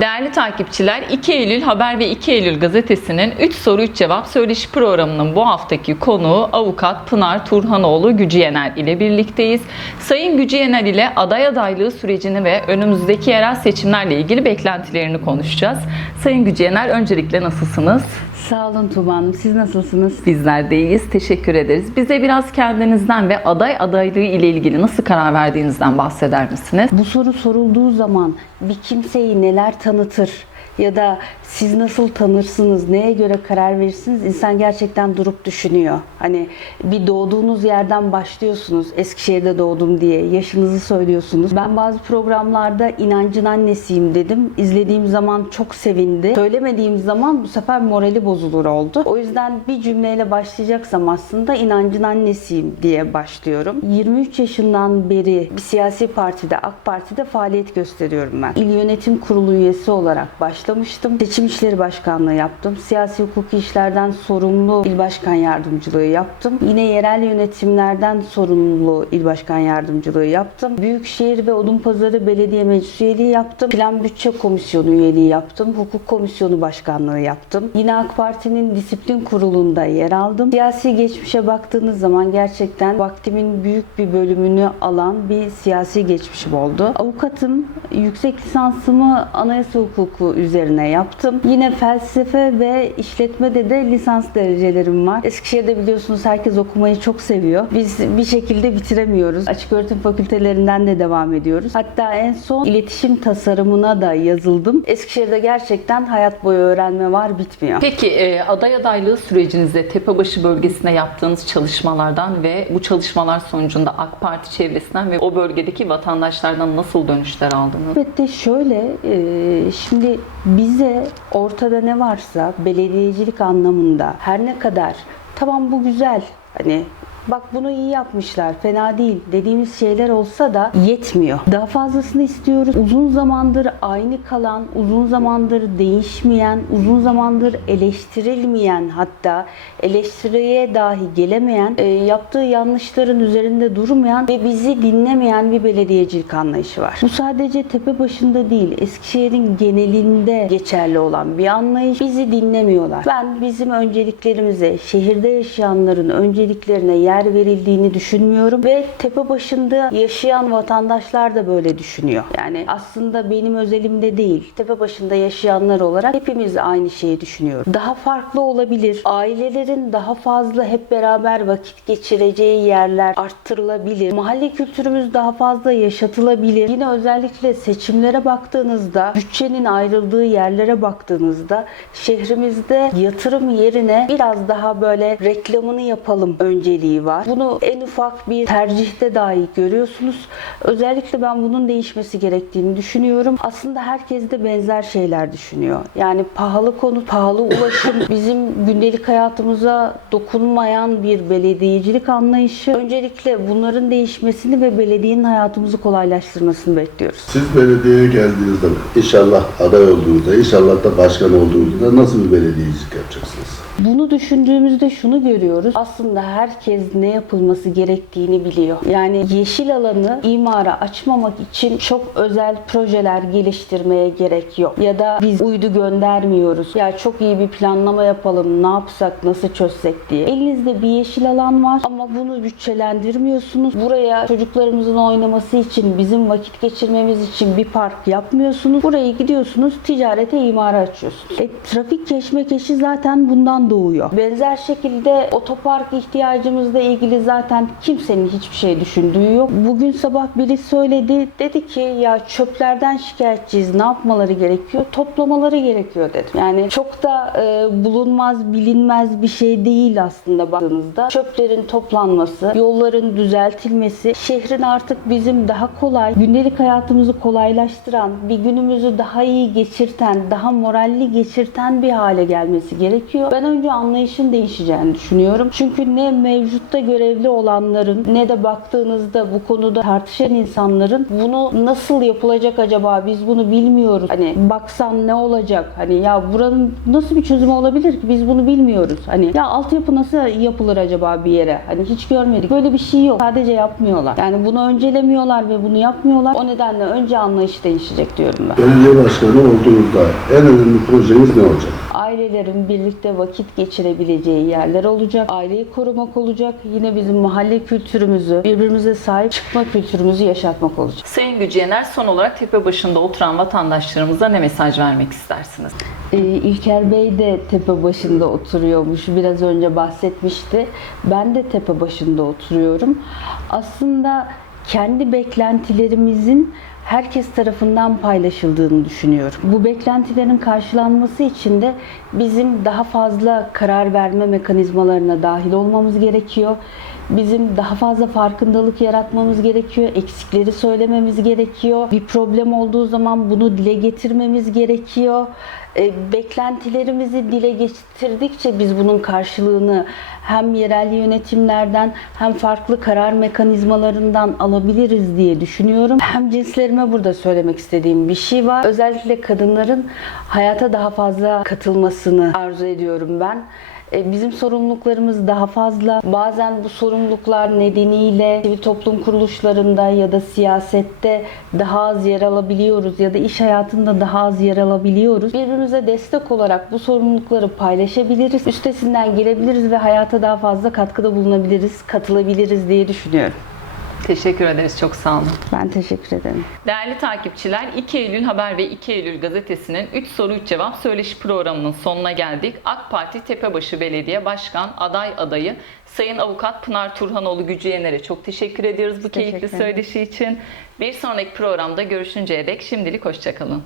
Değerli takipçiler, 2 Eylül Haber ve 2 Eylül gazetesinin 3 soru 3 cevap söyleşi programının bu haftaki konuğu avukat Pınar Turhanoğlu Gücüyener ile birlikteyiz. Sayın Gücüyener ile aday adaylığı sürecini ve önümüzdeki yerel seçimlerle ilgili beklentilerini konuşacağız. Sayın Gücüyener öncelikle nasılsınız? Sağ olun Tuğba Hanım. Siz nasılsınız? Bizler de iyiyiz. Teşekkür ederiz. Bize biraz kendinizden ve aday adaylığı ile ilgili nasıl karar verdiğinizden bahseder misiniz? Bu soru sorulduğu zaman bir kimseyi neler tanıtır ya da siz nasıl tanırsınız, neye göre karar verirsiniz insan gerçekten durup düşünüyor. Hani bir doğduğunuz yerden başlıyorsunuz. Eskişehir'de doğdum diye yaşınızı söylüyorsunuz. Ben bazı programlarda inancın annesiyim dedim. İzlediğim zaman çok sevindi. Söylemediğim zaman bu sefer morali bozulur oldu. O yüzden bir cümleyle başlayacaksam aslında inancın annesiyim diye başlıyorum. 23 yaşından beri bir siyasi partide, AK Parti'de faaliyet gösteriyorum ben. İl Yönetim Kurulu üyesi olarak başlamıştım. İşleri Başkanlığı yaptım. Siyasi hukuki işlerden sorumlu il başkan yardımcılığı yaptım. Yine yerel yönetimlerden sorumlu il başkan yardımcılığı yaptım. Büyükşehir ve Odunpazarı Belediye Meclis üyeliği yaptım. Plan Bütçe Komisyonu üyeliği yaptım. Hukuk Komisyonu Başkanlığı yaptım. Yine AK Parti'nin disiplin kurulunda yer aldım. Siyasi geçmişe baktığınız zaman gerçekten vaktimin büyük bir bölümünü alan bir siyasi geçmişim oldu. Avukatım. Yüksek lisansımı anayasa hukuku üzerine yaptım. Yine felsefe ve işletmede de lisans derecelerim var. Eskişehir'de biliyorsunuz herkes okumayı çok seviyor. Biz bir şekilde bitiremiyoruz. Açık öğretim fakültelerinden de devam ediyoruz. Hatta en son iletişim tasarımına da yazıldım. Eskişehir'de gerçekten hayat boyu öğrenme var bitmiyor. Peki e, aday adaylığı sürecinizde Tepebaşı bölgesine yaptığınız çalışmalardan ve bu çalışmalar sonucunda AK Parti çevresinden ve o bölgedeki vatandaşlardan nasıl dönüşler aldınız? Elbette şöyle, e, şimdi bize ortada ne varsa belediyecilik anlamında her ne kadar tamam bu güzel hani bak bunu iyi yapmışlar fena değil dediğimiz şeyler olsa da yetmiyor. Daha fazlasını istiyoruz. Uzun zamandır aynı kalan, uzun zamandır değişmeyen, uzun zamandır eleştirilmeyen hatta eleştiriye dahi gelemeyen, e, yaptığı yanlışların üzerinde durmayan ve bizi dinlemeyen bir belediyecilik anlayışı var. Bu sadece tepe başında değil, Eskişehir'in genelinde geçerli olan bir anlayış. Bizi dinlemiyorlar. Ben bizim önceliklerimize, şehirde yaşayanların önceliklerine yer verildiğini düşünmüyorum ve tepe başında yaşayan vatandaşlar da böyle düşünüyor. Yani aslında benim özelimde değil, tepe başında yaşayanlar olarak hepimiz aynı şeyi düşünüyoruz. Daha farklı olabilir. Ailelerin daha fazla hep beraber vakit geçireceği yerler arttırılabilir. Mahalle kültürümüz daha fazla yaşatılabilir. Yine özellikle seçimlere baktığınızda, bütçenin ayrıldığı yerlere baktığınızda şehrimizde yatırım yerine biraz daha böyle reklamını yapalım önceliği var. Bunu en ufak bir tercihte dahi görüyorsunuz. Özellikle ben bunun değişmesi gerektiğini düşünüyorum. Aslında herkes de benzer şeyler düşünüyor. Yani pahalı konu, pahalı ulaşım bizim gündelik hayatımıza dokunmayan bir belediyecilik anlayışı. Öncelikle bunların değişmesini ve belediyenin hayatımızı kolaylaştırmasını bekliyoruz. Siz belediyeye geldiğinizde inşallah aday olduğunuzda, inşallah da başkan olduğunuzda nasıl bir belediyecilik yapacaksınız? Bunu düşündüğümüzde şunu görüyoruz. Aslında herkes ne yapılması gerektiğini biliyor. Yani yeşil alanı imara açmamak için çok özel projeler geliştirmeye gerek yok. Ya da biz uydu göndermiyoruz. Ya çok iyi bir planlama yapalım. Ne yapsak, nasıl çözsek diye. Elinizde bir yeşil alan var ama bunu bütçelendirmiyorsunuz. Buraya çocuklarımızın oynaması için, bizim vakit geçirmemiz için bir park yapmıyorsunuz. Buraya gidiyorsunuz, ticarete imara açıyorsunuz. E, trafik keşmekeşi zaten bundan doğuyor. Benzer şekilde otopark ihtiyacımızla ilgili zaten kimsenin hiçbir şey düşündüğü yok. Bugün sabah biri söyledi. Dedi ki ya çöplerden şikayetçiyiz. Ne yapmaları gerekiyor? Toplamaları gerekiyor dedim. Yani çok da e, bulunmaz, bilinmez bir şey değil aslında baktığınızda. Çöplerin toplanması, yolların düzeltilmesi, şehrin artık bizim daha kolay, gündelik hayatımızı kolaylaştıran, bir günümüzü daha iyi geçirten, daha moralli geçirten bir hale gelmesi gerekiyor. Ben önce anlayışın değişeceğini düşünüyorum. Çünkü ne mevcutta görevli olanların ne de baktığınızda bu konuda tartışan insanların bunu nasıl yapılacak acaba biz bunu bilmiyoruz. Hani baksan ne olacak? Hani ya buranın nasıl bir çözümü olabilir ki biz bunu bilmiyoruz. Hani ya altyapı nasıl yapılır acaba bir yere? Hani hiç görmedik. Böyle bir şey yok. Sadece yapmıyorlar. Yani bunu öncelemiyorlar ve bunu yapmıyorlar. O nedenle önce anlayış değişecek diyorum ben. Belediye başkanı olduğunuzda en önemli projeniz ne olacak? Ailelerin birlikte vakit geçirebileceği yerler olacak. Aileyi korumak olacak. Yine bizim mahalle kültürümüzü, birbirimize sahip çıkma kültürümüzü yaşatmak olacak. Sayın Gücüyener son olarak tepe başında oturan vatandaşlarımıza ne mesaj vermek istersiniz? Ee, İlker Bey de tepe başında oturuyormuş. Biraz önce bahsetmişti. Ben de tepe başında oturuyorum. Aslında kendi beklentilerimizin herkes tarafından paylaşıldığını düşünüyorum. Bu beklentilerin karşılanması için de bizim daha fazla karar verme mekanizmalarına dahil olmamız gerekiyor. Bizim daha fazla farkındalık yaratmamız gerekiyor. Eksikleri söylememiz gerekiyor. Bir problem olduğu zaman bunu dile getirmemiz gerekiyor. E, beklentilerimizi dile getirdikçe biz bunun karşılığını hem yerel yönetimlerden hem farklı karar mekanizmalarından alabiliriz diye düşünüyorum. Hem cinslerime burada söylemek istediğim bir şey var. Özellikle kadınların hayata daha fazla katılmasını arzu ediyorum ben. E, Bizim sorumluluklarımız daha fazla. Bazen bu sorumluluklar nedeniyle sivil toplum kuruluşlarında ya da siyasette daha az yer alabiliyoruz ya da iş hayatında daha az yer alabiliyoruz. Birbirimize destek olarak bu sorumlulukları paylaşabiliriz. Üstesinden gelebiliriz ve hayata daha fazla katkıda bulunabiliriz, katılabiliriz diye düşünüyorum. Teşekkür ederiz. Çok sağ olun. Ben teşekkür ederim. Değerli takipçiler 2 Eylül Haber ve 2 Eylül gazetesinin 3 soru 3 cevap söyleşi programının sonuna geldik. AK Parti Tepebaşı Belediye Başkan aday adayı Sayın Avukat Pınar Turhanoğlu Gücü Yener'e çok teşekkür ediyoruz bu Teşekkür keyifli ederim. söyleşi için. Bir sonraki programda görüşünceye dek şimdilik hoşçakalın.